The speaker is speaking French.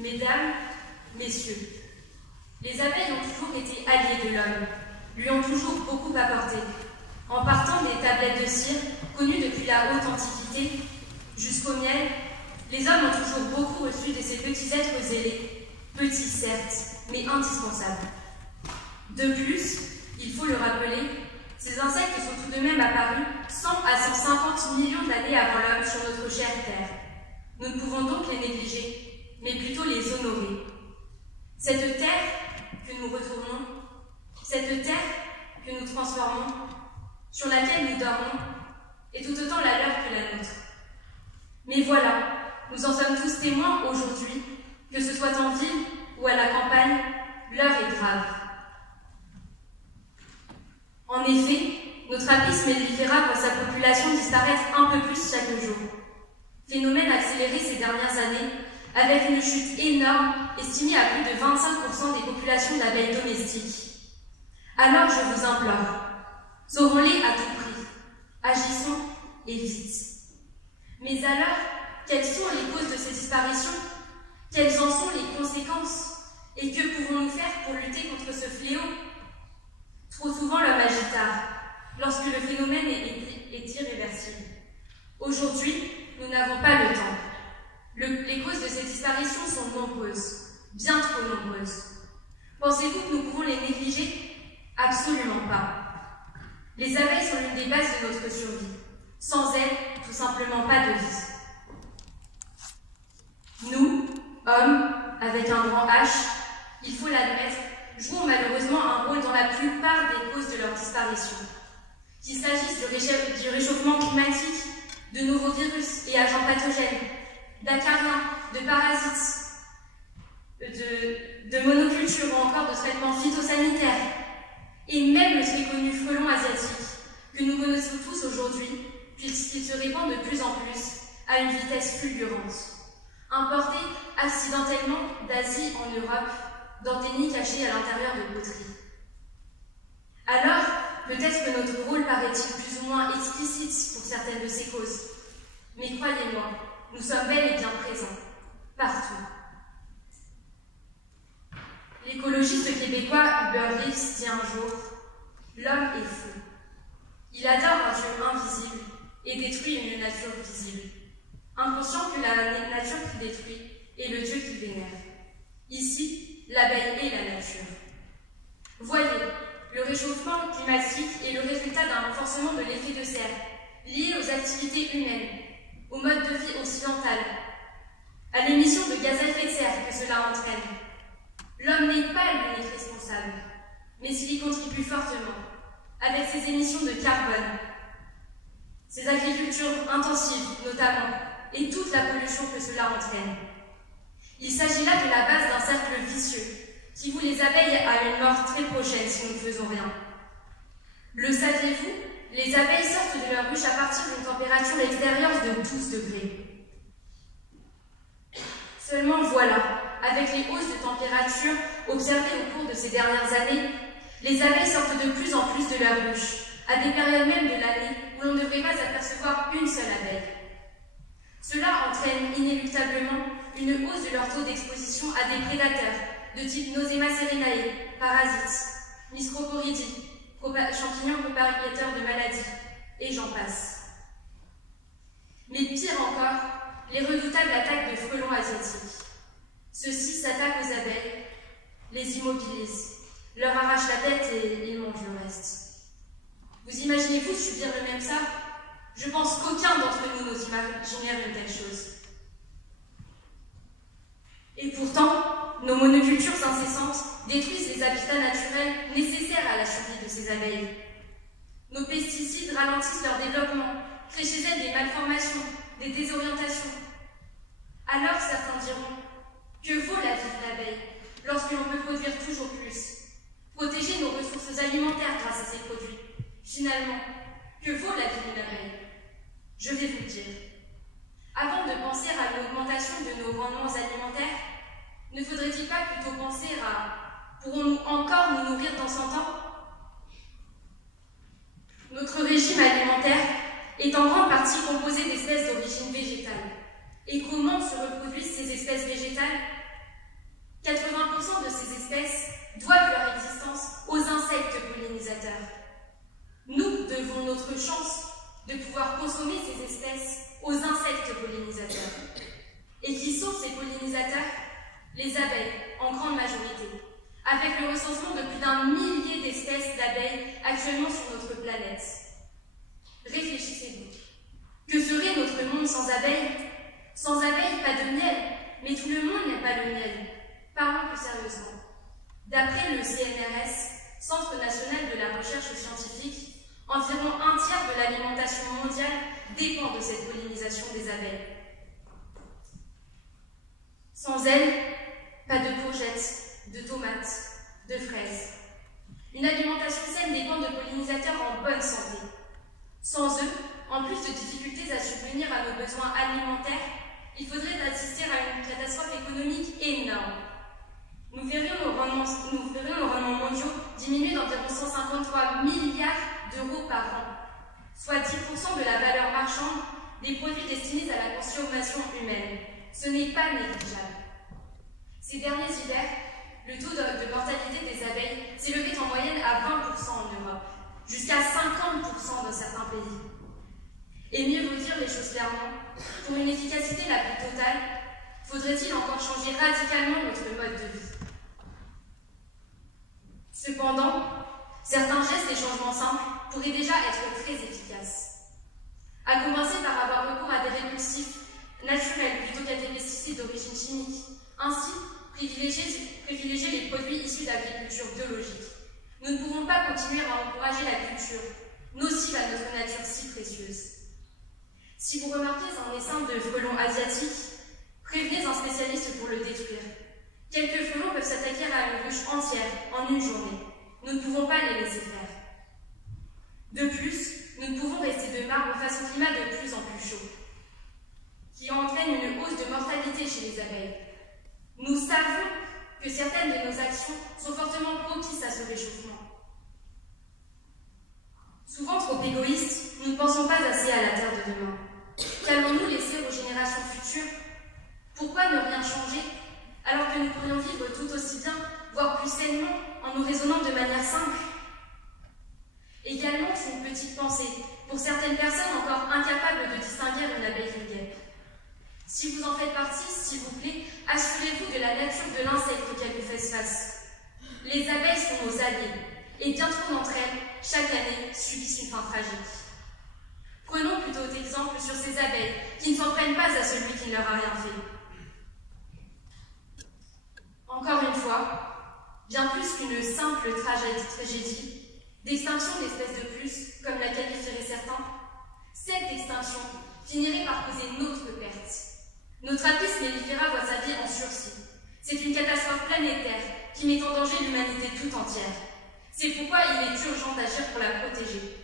Mesdames, Messieurs, les abeilles ont toujours été alliées de l'homme, lui ont toujours beaucoup apporté. En partant des tablettes de cire, connues depuis la haute antiquité, jusqu'au miel, les hommes ont toujours beaucoup reçu de ces petits êtres zélés, petits certes, mais indispensables. De plus, il faut le rappeler, ces insectes sont tout de même apparus 100 à 150 millions d'années avant l'homme sur notre chère Terre. Nous ne pouvons donc les négliger, mais plutôt les honorer. Cette terre que nous retournons, cette terre que nous transformons, sur laquelle nous dormons, est tout autant la leur que la nôtre. Mais voilà, nous en sommes tous témoins aujourd'hui, que ce soit en ville ou à la campagne, l'heure est grave. En effet, notre apis mellifera voit sa population disparaître un peu plus chaque jour. Phénomène accéléré ces dernières années, avec une chute énorme estimée à plus de 25% des populations d'abeilles domestiques. Alors je vous implore, sauvons-les à tout prix, agissons et vite. Mais alors, quelles sont les causes de ces disparitions? Quelles en sont les conséquences? Et que pouvons-nous faire pour lutter contre ce fléau? Trop souvent l'homme agit tard, lorsque le phénomène est irréversible. Aujourd'hui, nous n'avons pas le temps. Les causes de ces disparitions sont nombreuses, bien trop nombreuses. Pensez-vous que nous pouvons les négliger? Absolument pas. Les abeilles sont l'une des bases de notre survie. Sans elles, tout simplement pas de vie. Nous, hommes, avec un grand H, il faut l'admettre, jouons malheureusement un rôle dans la plupart des causes de leur disparition. Qu'il s'agisse du réchauffement climatique, de nouveaux virus et agents pathogènes, d'acariens, de parasites, de monoculture ou encore de traitements phytosanitaires, et même le très connu frelon asiatique, que nous connaissons tous aujourd'hui, puisqu'il se répand de plus en plus à une vitesse fulgurante, importé accidentellement d'Asie en Europe, dans des nids cachés à l'intérieur de poteries. Alors, peut-être que notre rôle paraît-il plus ou moins explicite pour certaines de ces causes, mais croyez-moi, nous sommes bel et bien présents, partout. L'écologiste québécois Hubert Reeves dit un jour « L'homme est fou. Il adore un Dieu invisible et détruit une nature visible, inconscient que la nature qu'il détruit est le Dieu qu'il vénère. Ici, l'abeille est la nature. Voyez, le réchauffement climatique est le résultat d'un renforcement de l'effet de serre, lié aux activités humaines, au mode de vie occidental, à l'émission de gaz à effet de serre que cela entraîne. L'homme n'est pas l'unique responsable, mais il y contribue fortement, avec ses émissions de carbone, ses agricultures intensives notamment, et toute la pollution que cela entraîne. Il s'agit là de la base d'un cercle vicieux, qui voue les abeilles à une mort très prochaine si nous ne faisons rien. Le saviez-vous? Les abeilles sortent de leur ruche à partir d'une température extérieure de 12 degrés. Seulement voilà, avec les hausses de température observées au cours de ces dernières années, les abeilles sortent de plus en plus de leur ruche, à des périodes même de l'année où l'on ne devrait pas apercevoir une seule abeille. Cela entraîne inéluctablement une hausse de leur taux d'exposition à des prédateurs de type Nosema serenae, parasites, Microporidae, champignons propagateurs de maladies, et j'en passe. Mais pire encore, les redoutables attaques de frelons asiatiques. Ceux-ci s'attaquent aux abeilles, les immobilisent, leur arrachent la tête et ils mangent le reste. Vous imaginez-vous subir le même sort? Je pense qu'aucun d'entre nous n'ose imaginer une telle chose. Et pourtant, nos monocultures incessantes détruisent les habitats naturels nécessaires à la survie de ces abeilles. Nos pesticides ralentissent leur développement, créent chez elles des malformations, des désorientations. Alors certains diront, que vaut la vie de l'abeille lorsque l'on peut produire toujours plus, protéger nos ressources alimentaires grâce à ces produits? Finalement, que vaut la vie de l'abeille? Je vais vous le dire. Avant de penser à l'augmentation de nos rendements alimentaires, ne faudrait-il pas plutôt penser à « pourrons-nous encore nous nourrir dans 100 ans ?» Notre régime alimentaire est en grande partie composé d'espèces d'origine végétale. Et comment se reproduisent ces espèces végétales? 80% de ces espèces doivent leur existence aux insectes pollinisateurs. Nous devons notre chance de pouvoir consommer ces espèces aux insectes pollinisateurs. Et qui sont ces pollinisateurs? Les abeilles, en grande majorité, avec le recensement de plus d'1 millier d'espèces d'abeilles actuellement sur notre planète. Réfléchissez donc. Que serait notre monde sans abeilles? Sans abeilles, pas de miel, mais tout le monde n'aime pas le miel. Parlons plus sérieusement. D'après le CNRS, Centre national de la recherche scientifique, environ 1/3 de l'alimentation mondiale dépend de cette pollinisation des abeilles. Sans elles, pas de courgettes, de tomates, de fraises. Une alimentation saine dépend de pollinisateurs en bonne santé. Sans eux, en plus de difficultés à subvenir à nos besoins alimentaires, il faudrait assister à une catastrophe économique énorme. Nous verrions nos rendements mondiaux diminuer d'environ 153 milliards d'euros par an, soit 10% de la valeur marchande des produits destinés à la consommation humaine. Ce n'est pas négligeable. Ces derniers hivers, le taux de mortalité des abeilles s'est levé en moyenne à 20% en Europe, jusqu'à 50% dans certains pays. Et mieux vous dire les choses clairement, pour une efficacité la plus totale, faudrait-il encore changer radicalement notre mode de vie. Cependant, certains gestes et changements simples pourraient déjà être très efficaces. À commencer par avoir recours à des répulsifs naturels plutôt qu'à des pesticides d'origine chimique. Ainsi, privilégier les produits issus d'agriculture biologique. Nous ne pouvons pas continuer à encourager la culture, nocive à notre nature si précieuse. Si vous remarquez un essaim de frelons asiatiques, prévenez un spécialiste pour le détruire. Quelques frelons peuvent s'attaquer à une ruche entière en une journée. Nous ne pouvons pas les laisser faire. De plus, nous ne pouvons rester de marbre face au climat de plus en plus chaud, qui entraîne une hausse de mortalité chez les abeilles. Nous savons que certaines de nos actions sont fortement propices à ce réchauffement. Souvent trop égoïstes, nous ne pensons pas assez à la terre de demain. Qu'allons-nous laisser aux générations futures? Pourquoi ne rien changer alors que nous pourrions vivre tout aussi bien, voire plus sainement, en nous raisonnant de manière simple? Également, une petite pensée pour certaines personnes encore incapables de distinguer une abeille d'une guêpe. Si vous en faites partie, s'il vous plaît, assurez-vous de la nature de l'insecte auquel vous faites face. Les abeilles sont nos alliés, et bien trop d'entre elles, chaque année, subissent une fin tragique. Prenons plutôt d'exemple sur ces abeilles qui ne s'en prennent pas à celui qui ne leur a rien fait. Encore une fois, bien plus qu'une simple tragédie, d'extinction d'espèces de plus, comme la qualifieraient certains, cette extinction finirait par causer notre perte. Notre Apis mellifera voit sa vie en sursis. C'est une catastrophe planétaire qui met en danger l'humanité tout entière. C'est pourquoi il est urgent d'agir pour la protéger.